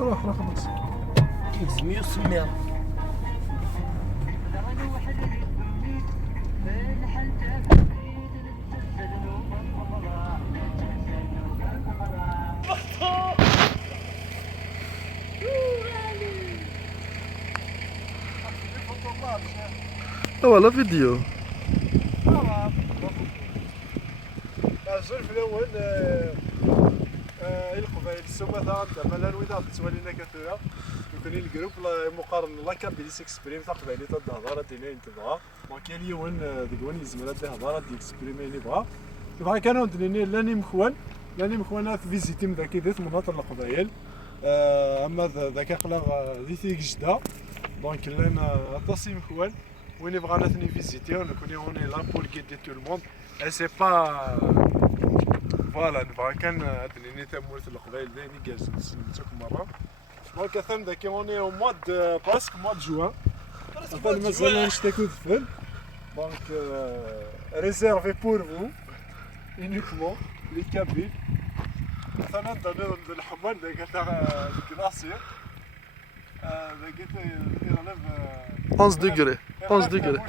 روح خلاص. زميو سمير. ولا فيديو. الزول في الاول القبائل السومه تاع مالا الوداع تسوالينا كثيرا يمكن الجروب مقارنه لا كابيليس اكسبريم تاع قبائلي تاع الهضره ديالنا تبغى دونك كاين اليوم ديك يزمر هاد الهضره ديال اكسبريمي اللي يبغى كانوا عندنا لاني مخوان فيزيتي من ذاك ديت مناطق القبائل اما ذاك اخلاق ذي جدة دونك لنا اتصي مخوان وين يبغى نثني فيزيتي ونكون اوني لا بور غيدي تو الموند اي سي با فوالا نبغى كان عندنا تمورت القبائل ذاني جالس نسمعكم مره دونك ثم ذاك اوني او موا دو باسك موا دو جوان enfin مازال نشتاكو الفل دونك ريزيرفي بور فو uniquement les Kabyles. مثلا dans الحمام ذاك تاع الكلاصير ذاك يغلب 11 degrés. 11 degrés.